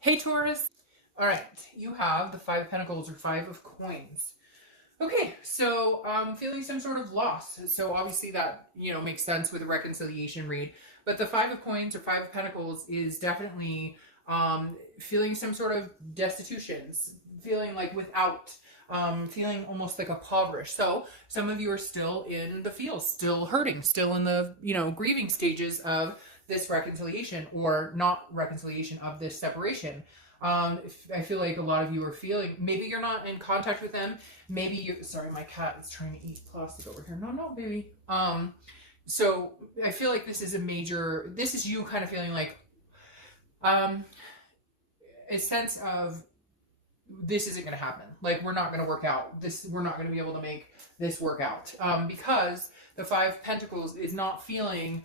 Hey Taurus! Alright, you have the Five of Pentacles or Five of Coins. Okay, so feeling some sort of loss. So obviously that, makes sense with a reconciliation read. But the Five of Coins or Five of Pentacles is definitely feeling some sort of destitution, feeling like without, feeling almost like impoverished. So some of you are still in the feels, still hurting, still in the, grieving stages of this reconciliation or not reconciliation of this separation. I feel like a lot of you are feeling, maybe you're not in contact with them. Maybe you, sorry, my cat is trying to eat plastic over here. No, baby. So I feel like this is this is you kind of feeling like, a sense of this isn't going to happen. Like, we're not going to work out. We're not going to be able to make this work out. Because the Five of Pentacles is not feeling,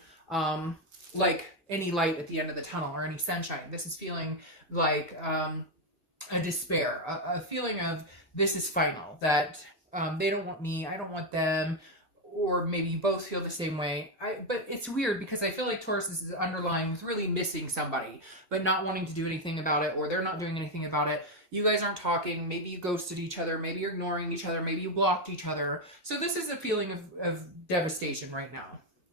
like any light at the end of the tunnel or any sunshine. This is feeling like a despair, a feeling of this is final, that they don't want me, I don't want them, or maybe you both feel the same way. But it's weird because I feel like Taurus is underlying with really missing somebody, but not wanting to do anything about it, or they're not doing anything about it. You guys aren't talking, maybe you ghosted each other, maybe you're ignoring each other, maybe you blocked each other. So this is a feeling of devastation right now.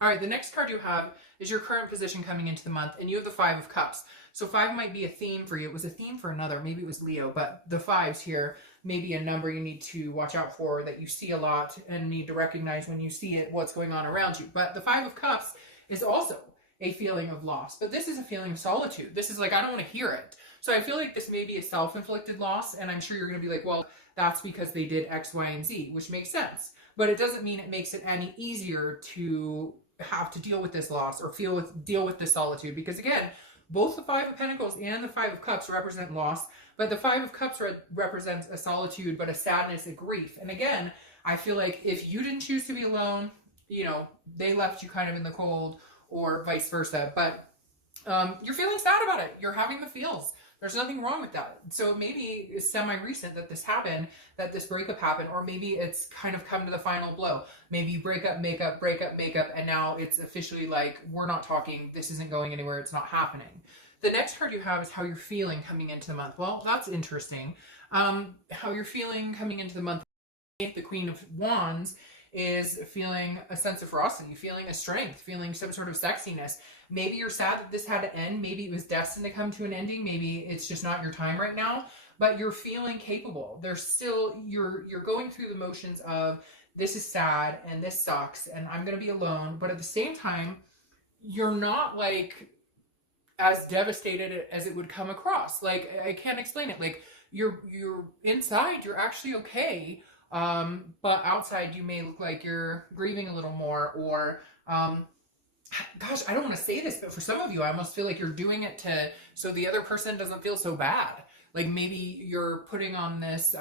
All right, the next card you have is your current position coming into the month, and you have the Five of Cups. So five might be a theme for you. It was a theme for another. Maybe it was Leo, but the fives here may be a number you need to watch out for, that you see a lot and need to recognize when you see it, what's going on around you. But the Five of Cups is also a feeling of loss, but this is a feeling of solitude. This is like, I don't want to hear it. So I feel like this may be a self-inflicted loss, and I'm sure you're going to be like, well, that's because they did X, Y, and Z, which makes sense. But it doesn't mean it makes it any easier to have to deal with this loss or deal with this solitude, because again, both the Five of Pentacles and the Five of Cups represent loss, but the Five of Cups represents a solitude, but a sadness, a grief. And again, I feel like if you didn't choose to be alone, they left you kind of in the cold, or vice versa. But you're feeling sad about it. You're having the feels. There's nothing wrong with that. So maybe it's semi-recent that this happened, that this breakup happened, or maybe it's kind of come to the final blow. Maybe you break up, make up, and now it's officially like, we're not talking, this isn't going anywhere, it's not happening. The next card you have is how you're feeling coming into the month. Well, that's interesting. How you're feeling coming into the month. The Queen of Wands is feeling a sense of ferocity, feeling a strength, feeling some sort of sexiness. Maybe you're sad that this had to end. Maybe it was destined to come to an ending. Maybe it's just not your time right now, but you're feeling capable. There's still, you're going through the motions of, this is sad and this sucks and I'm going to be alone. But at the same time, you're not like as devastated as it would come across. Like, I can't explain it. Like, you're inside, you're actually okay. But outside you may look like you're grieving a little more, or, gosh, I don't want to say this, but for some of you, I almost feel like you're doing it so the other person doesn't feel so bad. Like, maybe you're putting on this,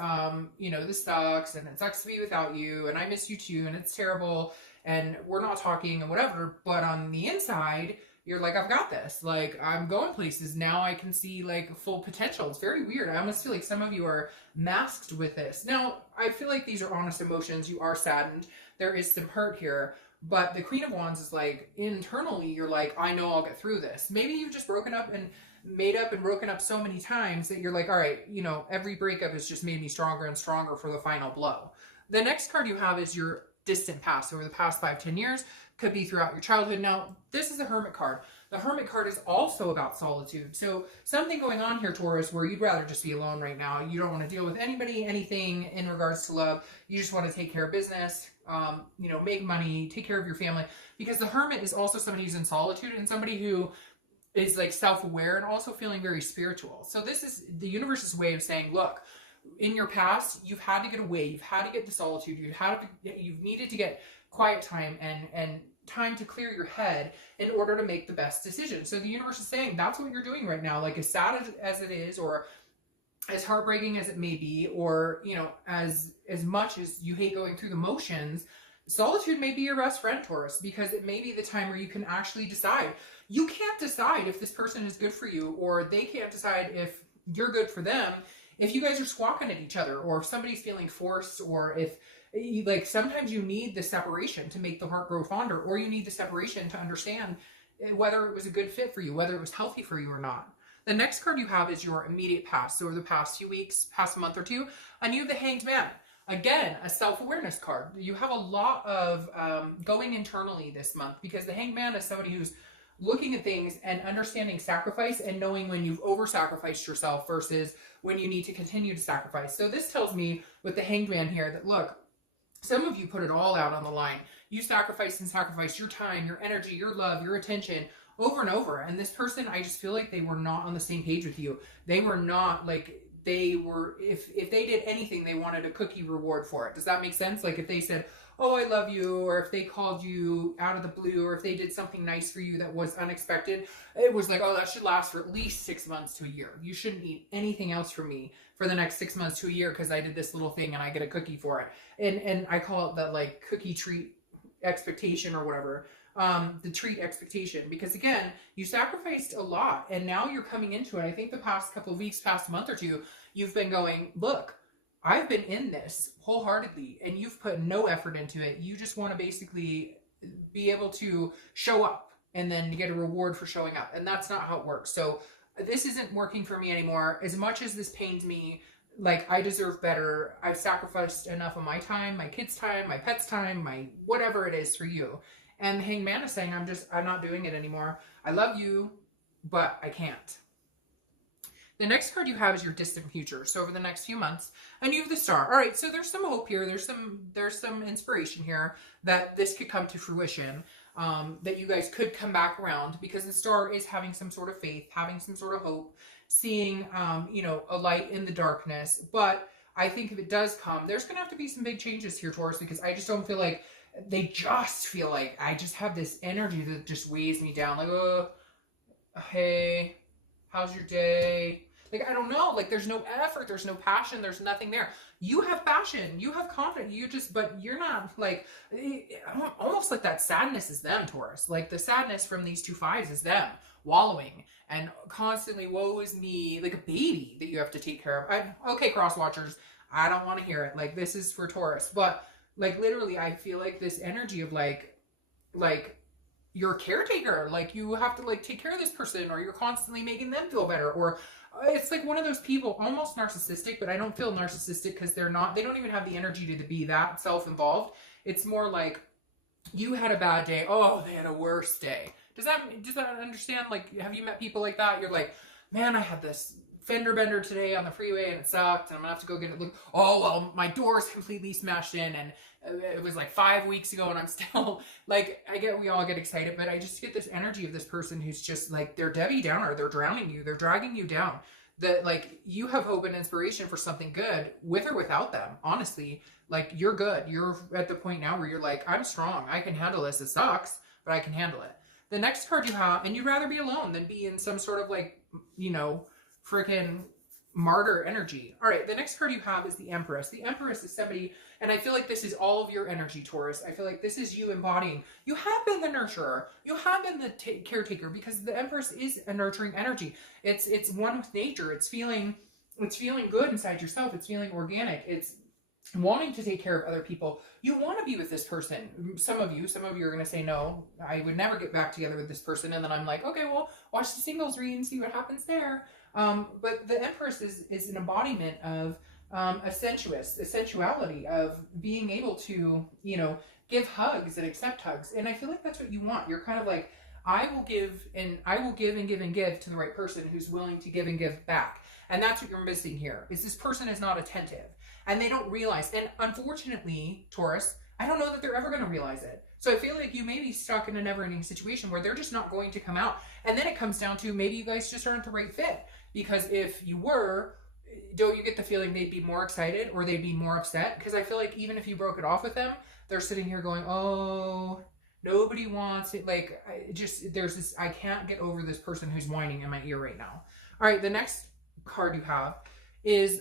this sucks and it sucks to be without you and I miss you too and it's terrible and we're not talking and whatever. But on the inside, you're like, I've got this. Like, I'm going places. Now I can see like full potential. It's very weird. I almost feel like some of you are masked with this. Now, I feel like these are honest emotions. You are saddened. There is some hurt here. But the Queen of Wands is like, internally, you're like, I know I'll get through this. Maybe you've just broken up and made up and broken up so many times that you're like, all right, every breakup has just made me stronger and stronger for the final blow. The next card you have is your distant past, over the past 5-10 years. Could be throughout your childhood. Now, this is a Hermit card. The Hermit card is also about solitude. So something going on here, Taurus, where you'd rather just be alone right now. You don't want to deal with anybody, anything in regards to love. You just want to take care of business, make money, take care of your family. Because the Hermit is also somebody who's in solitude and somebody who is like self-aware and also feeling very spiritual. So this is the universe's way of saying, look, in your past, you've had to get away. You've had to get to solitude. You've needed to get quiet time and time to clear your head in order to make the best decision. So the universe is saying that's what you're doing right now. Like, as sad as it is, or as heartbreaking as it may be, or as much as you hate going through the motions, solitude may be your best friend, Taurus, because it may be the time where you can actually decide. You can't decide if this person is good for you, or they can't decide if you're good for them, if you guys are squawking at each other, or if somebody's feeling forced, or if like, sometimes you need the separation to make the heart grow fonder, or you need the separation to understand whether it was a good fit for you, whether it was healthy for you or not. The next card you have is your immediate past. So over the past few weeks, past month or two, and you have the Hanged Man. Again, a self-awareness card. You have a lot of going internally this month, because the Hanged Man is somebody who's looking at things and understanding sacrifice and knowing when you've over-sacrificed yourself versus when you need to continue to sacrifice. So this tells me with the Hanged Man here that, look, some of you put it all out on the line. You sacrifice and sacrifice your time, your energy, your love, your attention over and over. And this person, I just feel like they were not on the same page with you. They were not like, they were, if they did anything, they wanted a cookie reward for it. Does that make sense? Like if they said, oh, I love you, or if they called you out of the blue, or if they did something nice for you that was unexpected, it was like, oh, that should last for at least 6 months to a year. You shouldn't need anything else from me for the next 6 months to a year because I did this little thing and I get a cookie for it. And I call it the like cookie treat expectation or whatever. The treat expectation, because again, you sacrificed a lot and now you're coming into it. I think the past couple of weeks, past month or two, you've been going, look, I've been in this wholeheartedly and you've put no effort into it. You just want to basically be able to show up and then get a reward for showing up. And that's not how it works. So this isn't working for me anymore. As much as this pains me, like I deserve better. I've sacrificed enough of my time, my kids' time, my pets' time, my whatever it is for you. And the Hanged Man is saying, I'm not doing it anymore. I love you, but I can't. The next card you have is your distant future. So over the next few months, and you have the Star. All right, so there's some hope here. There's some inspiration here that this could come to fruition, that you guys could come back around, because the Star is having some sort of faith, having some sort of hope, seeing, you know, a light in the darkness. But I think if it does come, there's going to have to be some big changes here, Taurus, because I just don't feel like, they just feel like I just have this energy that just weighs me down. Like, oh, hey, how's your day? Like, I don't know. Like, there's no effort. There's no passion. There's nothing there. You have passion. You have confidence. You just, but you're not like, almost like that sadness is them, Taurus. Like the sadness from these 2 5s is them wallowing and constantly, woe is me, like a baby that you have to take care of. Okay, cross watchers, I don't want to hear it. Like, this is for Taurus. But like, literally, I feel like this energy of like you're a caretaker. Like, you have to like take care of this person, or you're constantly making them feel better, or it's like one of those people, almost narcissistic, but I don't feel narcissistic because they don't even have the energy to be that self-involved. It's more like you had a bad day. Oh, they had a worse day. Does that understand? Like, have you met people like that? You're like, man, I had this fender bender today on the freeway and it sucked and I'm gonna have to go get it. Look, oh, well, my door's completely smashed in and it was like 5 weeks ago and I'm still like, we all get excited, but I just get this energy of this person who's just like, they're Debbie Downer. They're drowning you. They're dragging you down. That like, you have hope and inspiration for something good with or without them. Honestly, like, you're good. You're at the point now where you're like, I'm strong. I can handle this. It sucks, but I can handle it. The next card you have, and you'd rather be alone than be in some sort of like, you know, freaking martyr energy. All right, the next card you have is the Empress. The Empress is somebody, and I feel like this is all of your energy, Taurus. I feel like this is you embodying. You have been the nurturer. You have been the caretaker, because the Empress is a nurturing energy. It's one with nature. It's feeling good inside yourself. It's feeling organic. It's wanting to take care of other people. You want to be with this person. Some of you are going to say, no, I would never get back together with this person. And then I'm like, okay, well, watch the singles read and see what happens there. But the Empress is an embodiment of a sensuality, of being able to, you know, give hugs and accept hugs. And I feel like that's what you want. You're kind of like, I will give and give and give to the right person who's willing to give and give back. And that's what you're missing here, is this person is not attentive and they don't realize. And unfortunately, Taurus, I don't know that they're ever going to realize it. So I feel like you may be stuck in a never-ending situation where they're just not going to come out. And then it comes down to, maybe you guys just aren't the right fit. Because if you were, don't you get the feeling they'd be more excited or they'd be more upset? Because I feel like even if you broke it off with them, they're sitting here going, oh, nobody wants it. Like, there's this, I can't get over this person who's whining in my ear right now. All right, the next card you have is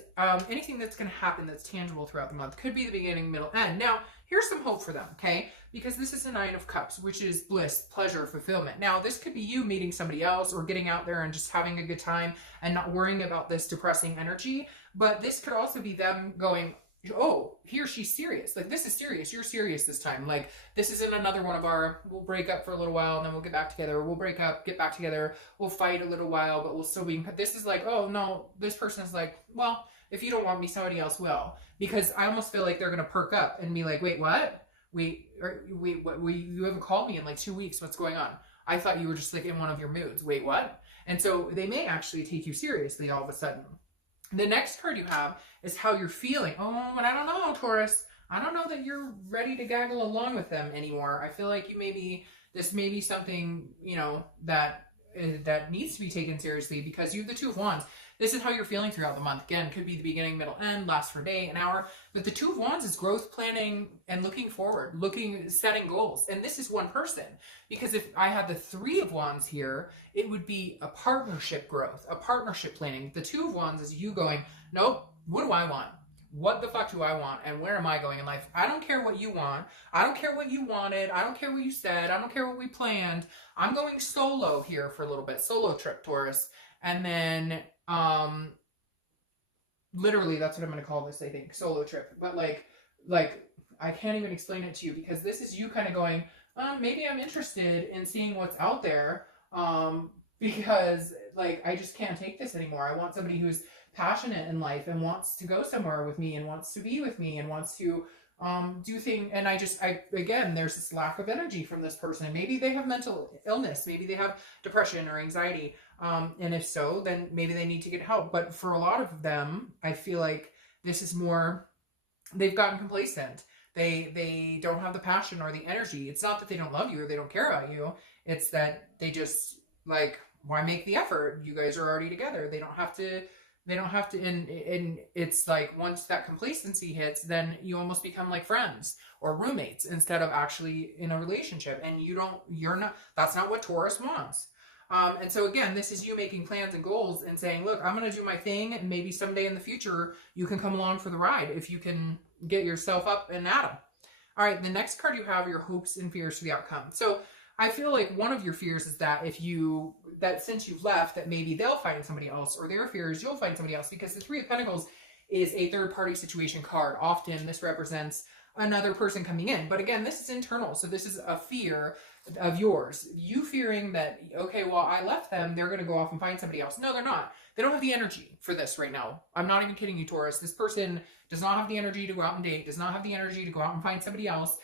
anything that's going to happen that's tangible throughout the month. Could be the beginning, middle, end. Now, here's some hope for them, okay? Because this is a 9 of Cups, which is bliss, pleasure, fulfillment. Now, this could be you meeting somebody else or getting out there and just having a good time and not worrying about this depressing energy. But this could also be them going, oh, he or she's serious. Like, this is serious. You're serious this time. Like, this isn't another one of our, we'll break up for a little while and then we'll get back together. We'll break up, get back together. We'll fight a little while, but we'll still be, this is like, oh no, this person is like, well, if you don't want me, somebody else will. Because I almost feel like they're going to perk up and be like, wait, what? You haven't called me in like 2 weeks. What's going on? I thought you were just like in one of your moods. Wait, what? And so they may actually take you seriously all of a sudden. The next card you have is how you're feeling. Oh, but I don't know, Taurus. I don't know that you're ready to gaggle along with them anymore. I feel like this may be something, you know, that needs to be taken seriously, because you have the Two of Wands. This is how you're feeling throughout the month. Again, could be the beginning, middle, end, last for a day, an hour. But the Two of Wands is growth, planning, and looking forward, setting goals. And this is one person. Because if I had the Three of Wands here, it would be a partnership growth, a partnership planning. The Two of Wands is you going, nope, what do I want? What the fuck do I want? And where am I going in life? I don't care what you want. I don't care what you wanted. I don't care what you said. I don't care what we planned. I'm going solo here for a little bit. Solo trip, Taurus. And then, literally, that's what I'm going to call this, I think. Solo trip. But like, I can't even explain it to you, because this is you kind of going, maybe I'm interested in seeing what's out there. Because like, I just can't take this anymore. I want somebody who's passionate in life and wants to go somewhere with me and wants to be with me and wants to do things. And again, there's this lack of energy from this person, and maybe they have mental illness, maybe they have depression or anxiety, and if so, then maybe they need to get help. But for a lot of them, I feel like this is more, they've gotten complacent. They don't have the passion or the energy. It's not that they don't love you or they don't care about you. It's that they just, like, why make the effort? You guys are already together. They don't have to, and it's like, once that complacency hits, then you almost become like friends or roommates instead of actually in a relationship. And that's not what Taurus wants. And so again, this is you making plans and goals and saying, look, I'm going to do my thing. And maybe someday in the future, you can come along for the ride if you can get yourself up and at them. All right. The next card you have are your hopes and fears for the outcome. So I feel like one of your fears is that since you've left, that maybe they'll find somebody else, or their fear is you'll find somebody else, because the Three of Pentacles is a third party situation card. Often this represents another person coming in. But again, this is internal. So this is a fear of yours. You fearing that, okay, well, I left them, they're going to go off and find somebody else. No, they're not. They don't have the energy for this right now. I'm not even kidding you, Taurus. This person does not have the energy to go out and date, does not have the energy to go out and find somebody else.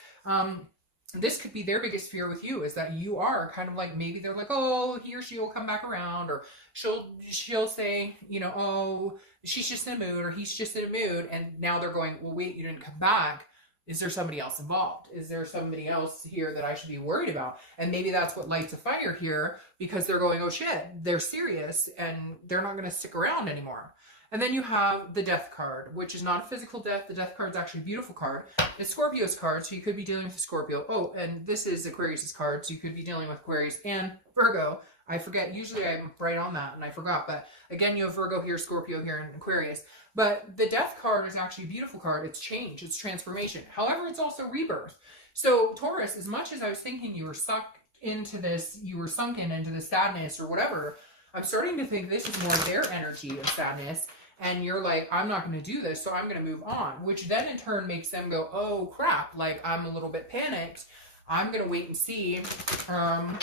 This could be their biggest fear with you, is that you are kind of like, maybe they're like, oh, he or she will come back around, or she'll say, you know, oh, she's just in a mood, or he's just in a mood. And now they're going, well, wait, you didn't come back. Is there somebody else involved? Is there somebody else here that I should be worried about? And maybe that's what lights a fire here, because they're going, oh shit, they're serious and they're not going to stick around anymore. And then you have the Death card, which is not a physical death. The Death card is actually a beautiful card. It's Scorpio's card, so you could be dealing with a Scorpio. Oh, and this is Aquarius's card, so you could be dealing with Aquarius and Virgo. I forget. Usually I'm right on that, and I forgot. But again, you have Virgo here, Scorpio here, and Aquarius. But the Death card is actually a beautiful card. It's change. It's transformation. However, it's also rebirth. So Taurus, as much as I was thinking you were sucked into this, you were sunken into the sadness or whatever, I'm starting to think this is more their energy of sadness. And you're like, I'm not going to do this, so I'm going to move on. Which then in turn makes them go, oh crap, like I'm a little bit panicked. I'm going to wait and see. I'm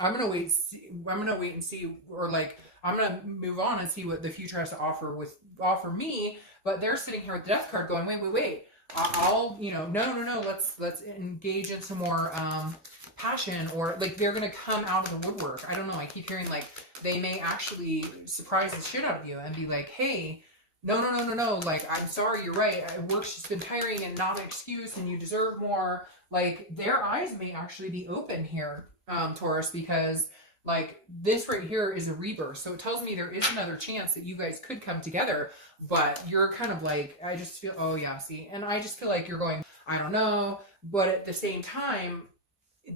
going to wait and see, or like, I'm going to move on and see what the future has to offer me. But they're sitting here with the Death card going, wait. I'll, no, let's engage in some more passion, or like they're going to come out of the woodwork. I don't know. I keep hearing like they may actually surprise the shit out of you and be like, hey, no. Like, I'm sorry, you're right. Work's just been tiring and not an excuse, and you deserve more. Like, their eyes may actually be open here, Taurus, because like this right here is a rebirth. So it tells me there is another chance that you guys could come together, but you're kind of like, I just feel, oh yeah, see, and I just feel like you're going, I don't know, but at the same time,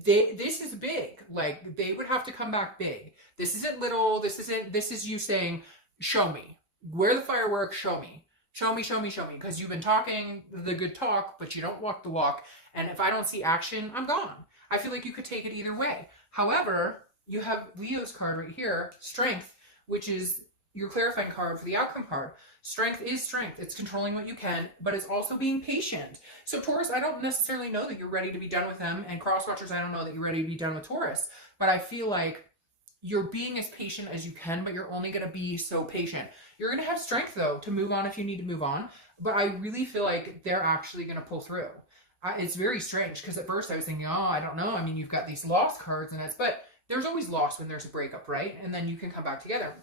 this is big. Like, they would have to come back big. This isn't little. This is you saying, show me where the fireworks, show me, because you've been talking the good talk, but you don't walk the walk. And if I don't see action, I'm gone. I feel like you could take it either way. However, you have Leo's card right here, Strength, which is your clarifying card for the outcome card. Strength is strength. It's controlling what you can, but it's also being patient. So Taurus, I don't necessarily know that you're ready to be done with them. And cross watchers, I don't know that you're ready to be done with Taurus. But I feel like you're being as patient as you can, but you're only going to be so patient. You're going to have strength, though, to move on if you need to move on. But I really feel like they're actually going to pull through. It's very strange, because at first I was thinking, oh, I don't know. I mean, you've got these lost cards, and but there's always loss when there's a breakup, right? And then you can come back together.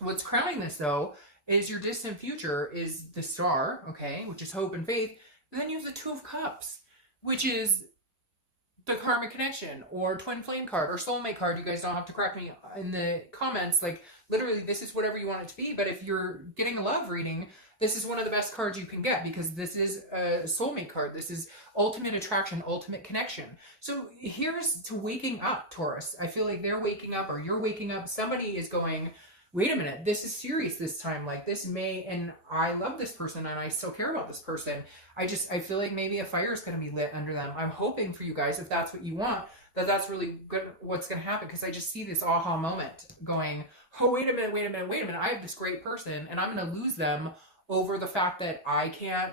What's crowning this, though, is your distant future is the Star, okay, which is hope and faith. And then you have the Two of Cups, which is the karmic connection or twin flame card or soulmate card. You guys don't have to correct me in the comments. Like, literally, this is whatever you want it to be. But if you're getting a love reading, this is one of the best cards you can get, because this is a soulmate card. This is ultimate attraction, ultimate connection. So here's to waking up, Taurus. I feel like they're waking up, or you're waking up. Somebody is going, wait a minute, this is serious this time. Like, this may, and I love this person and I still care about this person. I feel like maybe a fire is going to be lit under them. I'm hoping for you guys, if that's what you want, that's really good what's going to happen, because I just see this aha moment going, oh, wait a minute. I have this great person and I'm going to lose them over the fact that I can't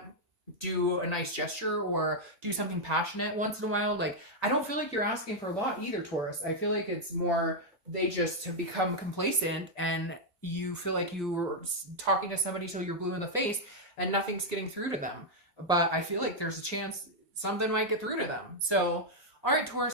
do a nice gesture or do something passionate once in a while. Like, I don't feel like you're asking for a lot either, Taurus. I feel like it's more they just have become complacent, and you feel like you were talking to somebody till you're blue in the face and nothing's getting through to them. But I feel like there's a chance something might get through to them. So, all right, Taurus.